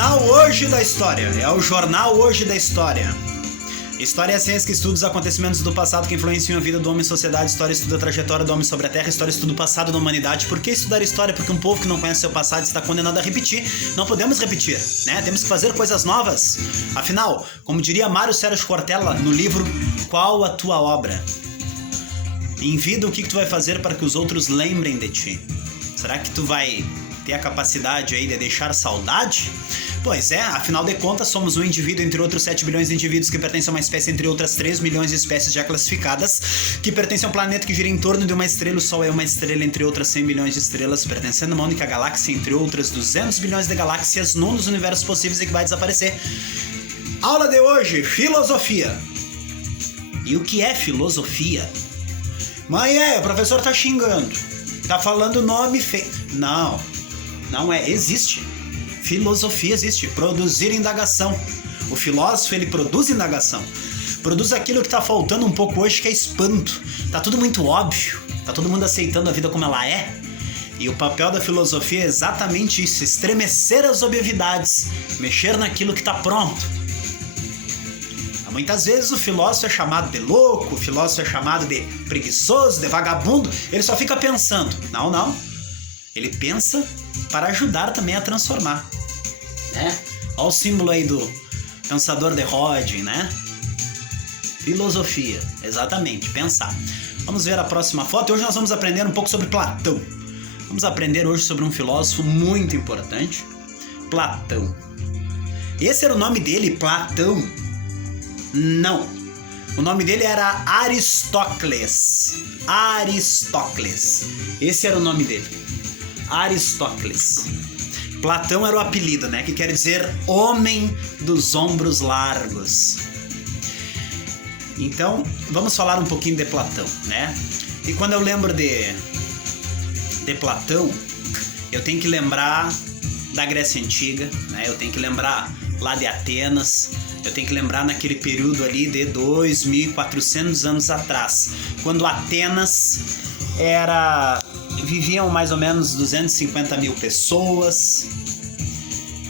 Jornal Hoje da História. É o Jornal Hoje da História. História é a ciência que estuda os acontecimentos do passado que influenciam a vida do homem e sociedade. História estuda a trajetória do homem sobre a Terra. História estuda o passado da humanidade. Por que estudar história? Porque um povo que não conhece seu passado está condenado a repetir. Não podemos repetir, né? Temos que fazer coisas novas. Afinal, como diria Mário Sérgio Cortella no livro Qual a Tua Obra? Em vida, o que tu vai fazer para que os outros lembrem de ti? Será que tu vai ter a capacidade aí de deixar saudade? Pois é, afinal de contas, somos um indivíduo entre outros 7 bilhões de indivíduos que pertencem a uma espécie entre outras 3 milhões de espécies já classificadas, que pertencem a um planeta que gira em torno de uma estrela. O Sol é uma estrela entre outras 100 milhões de estrelas, pertencendo a uma única galáxia entre outras 200 bilhões de galáxias, num dos universos possíveis e que vai desaparecer. Aula de hoje, filosofia. E o que é filosofia? Mãe, o professor tá xingando. Tá falando nome feio. Não é, existe. Filosofia existe. Produzir indagação. O filósofo, ele produz indagação. Produz aquilo que tá faltando um pouco hoje, que é espanto. Tá tudo muito óbvio. Tá todo mundo aceitando a vida como ela é. E o papel da filosofia é exatamente isso. Estremecer as obviedades. Mexer naquilo que tá pronto. Muitas vezes o filósofo é chamado de louco, o filósofo é chamado de preguiçoso, de vagabundo. Ele só fica pensando. Não. Ele pensa para ajudar também a transformar, né? Olha o símbolo aí do pensador de Rodin, né? Filosofia, exatamente, pensar. Vamos ver a próxima foto. Hoje nós vamos aprender um pouco sobre Platão. Vamos aprender hoje sobre um filósofo muito importante, Platão. Esse era o nome dele, Platão? Não. O nome dele era Aristócles. Esse era o nome dele. Aristócles. Platão era o apelido, né? Que quer dizer homem dos ombros largos. Então, vamos falar um pouquinho de Platão, né? E quando eu lembro de Platão, eu tenho que lembrar da Grécia Antiga, né? Eu tenho que lembrar lá de Atenas. Eu tenho que lembrar naquele período ali de 2.400 anos atrás, quando Atenas viviam mais ou menos 250 mil pessoas.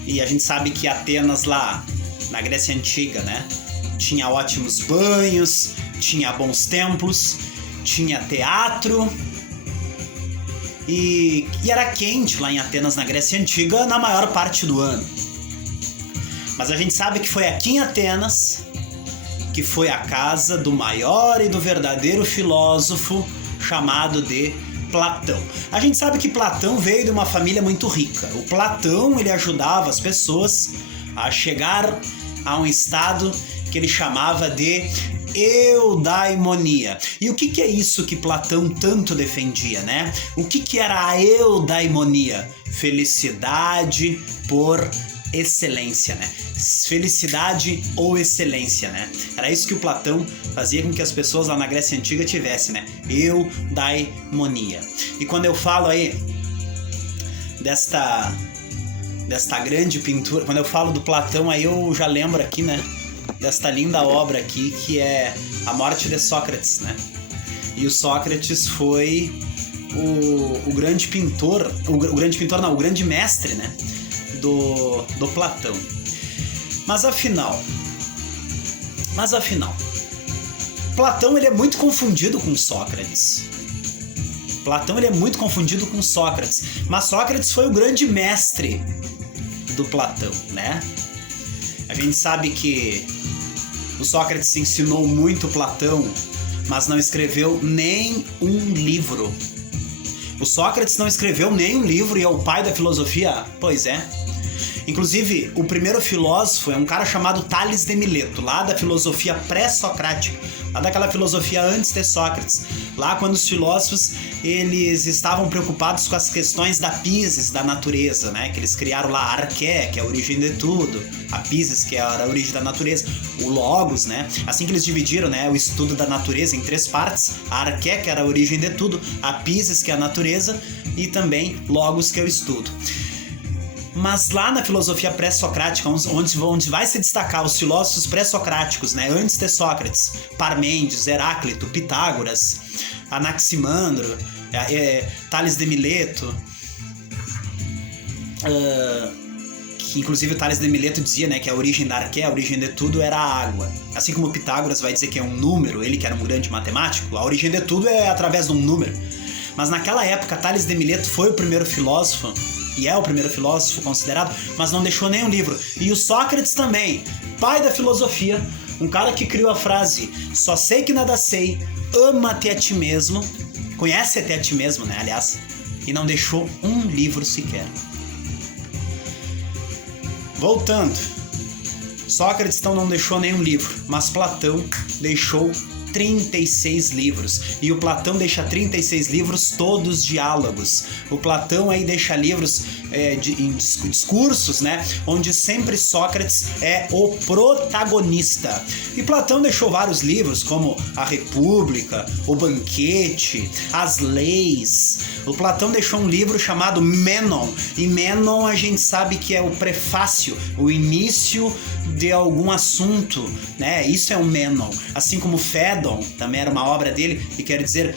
E a gente sabe que Atenas lá na Grécia Antiga, né, tinha ótimos banhos, tinha bons templos, tinha teatro e era quente lá em Atenas, na Grécia Antiga, na maior parte do ano. Mas a gente sabe que foi aqui em Atenas que foi a casa do maior e do verdadeiro filósofo chamado de Platão. A gente sabe que Platão veio de uma família muito rica. O Platão, ele ajudava as pessoas a chegar a um estado que ele chamava de eudaimonia. E o que é isso que Platão tanto defendia, né? O que era a eudaimonia? Felicidade por excelência, né? Felicidade ou excelência, né? Era isso que o Platão fazia com que as pessoas lá na Grécia Antiga tivessem, né? Eudaimonia. E quando eu falo aí desta grande pintura, quando eu falo do Platão, aí eu já lembro aqui, né? Desta linda obra aqui, que é A Morte de Sócrates, né? E o Sócrates foi o grande pintor, o grande mestre, né? Do Platão. Mas afinal, Platão, ele é muito confundido com Sócrates. Mas Sócrates foi o grande mestre do Platão, né? A gente sabe que o Sócrates ensinou muito Platão, mas não escreveu nem um livro. O Sócrates não escreveu nem um livro e é o pai da filosofia? Pois é. Inclusive, o primeiro filósofo é um cara chamado Tales de Mileto, lá da filosofia pré-socrática, lá daquela filosofia antes de Sócrates, lá quando os filósofos eles estavam preocupados com as questões da physis, da natureza, né? Que eles criaram lá a arqué, que é a origem de tudo, a physis, que é a origem da natureza, o logos, né? Assim que eles dividiram, né, o estudo da natureza em 3 partes, a arqué, que era a origem de tudo, a physis, que é a natureza, e também logos, que é o estudo. Mas lá na filosofia pré-socrática, onde vai se destacar os filósofos pré-socráticos, né, antes de Sócrates, Parmênides, Heráclito, Pitágoras, Anaximandro, Tales de Mileto, que inclusive o Tales de Mileto dizia, né, que a origem da arqué, a origem de tudo era a água. Assim como Pitágoras vai dizer que é um número, ele que era um grande matemático, a origem de tudo é através de um número. Mas naquela época, Tales de Mileto foi o primeiro filósofo, e é o primeiro filósofo considerado, mas não deixou nenhum livro. E o Sócrates também, pai da filosofia, um cara que criou a frase, só sei que nada sei, ama-te a ti mesmo, conhece-te a ti mesmo, né, aliás, e não deixou um livro sequer. Voltando, Sócrates então não deixou nenhum livro, mas Platão deixou 36 livros. E o Platão deixa 36 livros, todos diálogos. O Platão aí deixa livros em discursos, né? Onde sempre Sócrates é o protagonista. E Platão deixou vários livros, como A República, O Banquete, As Leis. O Platão deixou um livro chamado Mênon. E Mênon a gente sabe que é o prefácio, o início de algum assunto, né? Isso é um Mênon. Assim como Fédon também era uma obra dele e quer dizer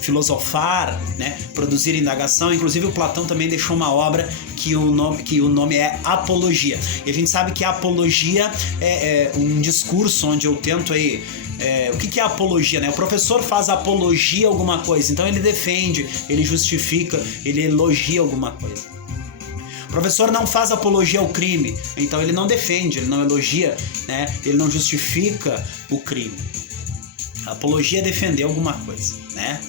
filosofar, né? Produzir indagação. Inclusive o Platão também deixou uma obra que o nome é Apologia. E a gente sabe que a apologia é um discurso onde eu tento aí o que é apologia, né? O professor faz apologia a alguma coisa, então ele defende, ele justifica, ele elogia alguma coisa. O professor não faz apologia ao crime, então ele não defende, ele não elogia, né? Ele não justifica o crime. A apologia é defender alguma coisa, né?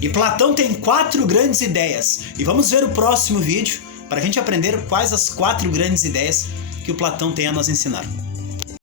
E Platão tem 4 grandes ideias. E vamos ver o próximo vídeo para a gente aprender quais as 4 grandes ideias que o Platão tem a nos ensinar.